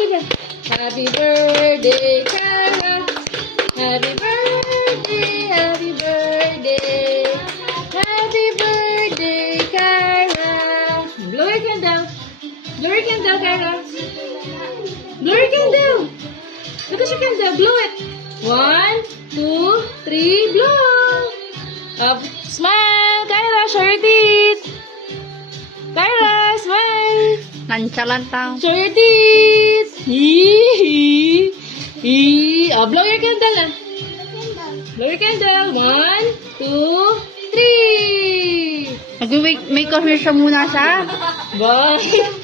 diba? Happy birthday, Kara. Happy birthday, happy birthday. Happy birthday, Kara. Blow your candle. Blow your candle, Kara. Blow your candle. Look at your candle. Blow it. 1, 2, 3, blow. Up. Smile, Kyra. Show your teeth. Kyra, smile. Nonchalant tao. Show your teeth. Hee. Hee. Oh, blow your candle ah. Blow your candle. 1, 2, 3. Mag-make a wish siya muna siya. Bye.